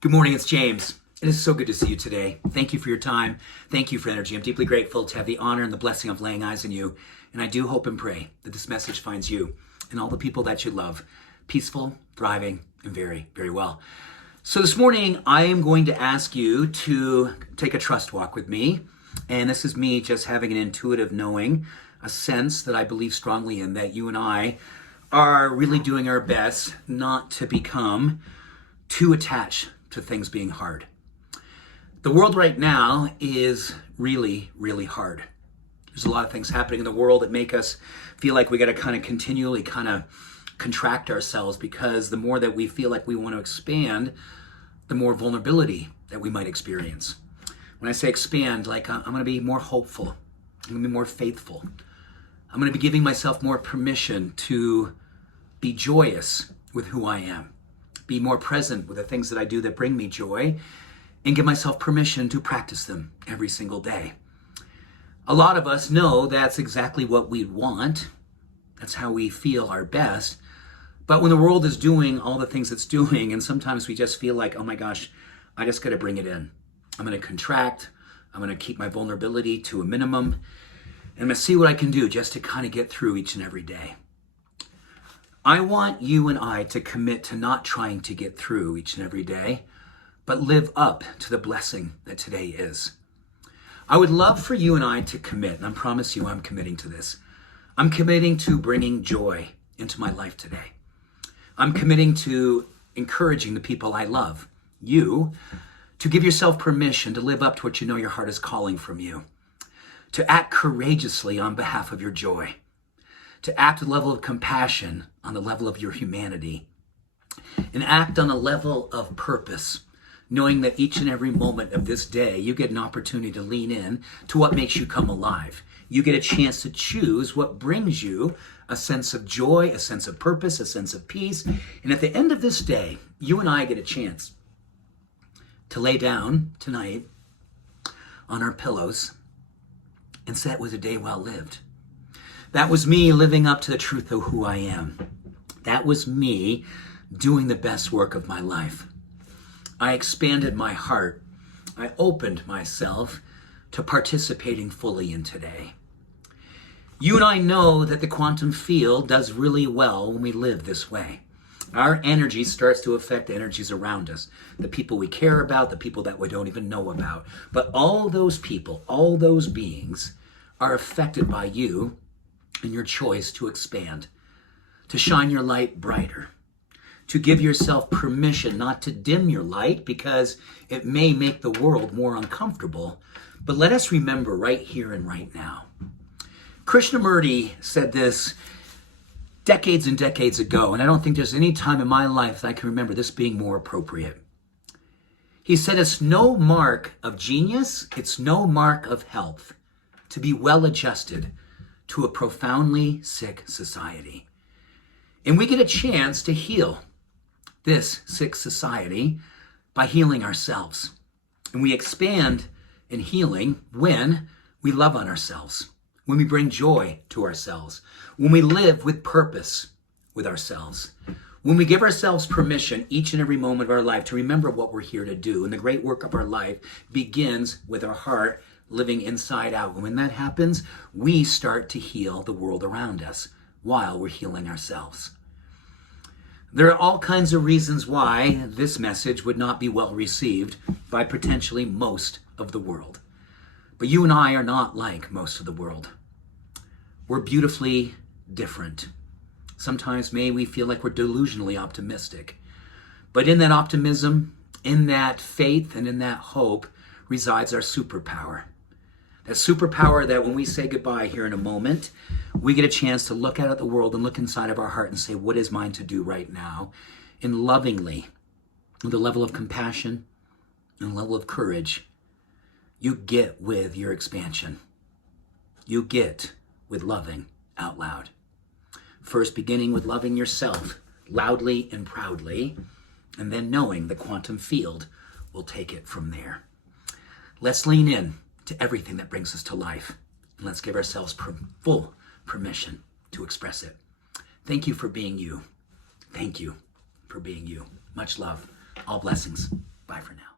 Good morning, it's James. It is so good to see you today. Thank you for your time. Thank you for energy. I'm deeply grateful to have the honor and the blessing of laying eyes on you. And I do hope and pray that this message finds you and all the people that you love peaceful, thriving, and very, very well. So this morning, I am going to ask you to take a trust walk with me. And this is me just having an intuitive knowing, a sense that I believe strongly in, that you and I are really doing our best not to become too attached to things being hard. The world right now is really, really hard. There's a lot of things happening in the world that make us feel like we got to continually contract ourselves, because the more that we feel like we want to expand, the more vulnerability that we might experience. When I say expand, like I'm going to be more hopeful. I'm going to be more faithful. I'm going to be giving myself more permission to be joyous with who I am. Be more present with the things that I do that bring me joy, and give myself permission to practice them every single day. A lot of us know that's exactly what we want. That's how we feel our best. But when the world is doing all the things it's doing, and sometimes we just feel like, oh my gosh, I just got to bring it in. I'm going to contract. I'm going to keep my vulnerability to a minimum. And I'm going to see what I can do just to get through each and every day. I want you and I to commit to not trying to get through each and every day, but live up to the blessing that today is. I would love for you and I to commit, and I promise you I'm committing to this. I'm committing to bringing joy into my life today. I'm committing to encouraging the people I love, you, to give yourself permission to live up to what you know your heart is calling from you, to act courageously on behalf of your joy, to act with a level of compassion on the level of your humanity, and act on a level of purpose, knowing that each and every moment of this day, you get an opportunity to lean in to what makes you come alive. You get a chance to choose what brings you a sense of joy, a sense of purpose, a sense of peace. And at the end of this day, you and I get a chance to lay down tonight on our pillows and say it was a day well lived. That was me living up to the truth of who I am. That was me doing the best work of my life. I expanded my heart. I opened myself to participating fully in today. You and I know that the quantum field does really well when we live this way. Our energy starts to affect the energies around us, the people we care about, the people that we don't even know about. But all those people, all those beings are affected by you and your choice to expand, to shine your light brighter, to give yourself permission not to dim your light because it may make the world more uncomfortable. But let us remember right here and right now. Krishnamurti said this decades and decades ago, and I don't think there's any time in my life that I can remember this being more appropriate. He said, it's no mark of genius, it's no mark of health to be well adjusted to a profoundly sick society. And we get a chance to heal this sick society by healing ourselves. And we expand in healing when we love on ourselves, when we bring joy to ourselves, when we live with purpose with ourselves, when we give ourselves permission each and every moment of our life to remember what we're here to do. And the great work of our life begins with our heart living inside out. And when that happens, we start to heal the world around us while we're healing ourselves. There are all kinds of reasons why this message would not be well received by potentially most of the world. But you and I are not like most of the world. We're beautifully different. Sometimes maybe we feel like we're delusionally optimistic. But in that optimism, in that faith, and in that hope resides our superpower. That superpower that when we say goodbye here in a moment, we get a chance to look out at the world and look inside of our heart and say, what is mine to do right now? And lovingly, with a level of compassion and a level of courage, you get with your expansion. You get with loving out loud. First beginning with loving yourself loudly and proudly, and then knowing the quantum field will take it from there. Let's lean in to everything that brings us to life, and let's give ourselves full permission to express it. Thank you for being you. Thank you for being you. Much love. All blessings. Bye for now.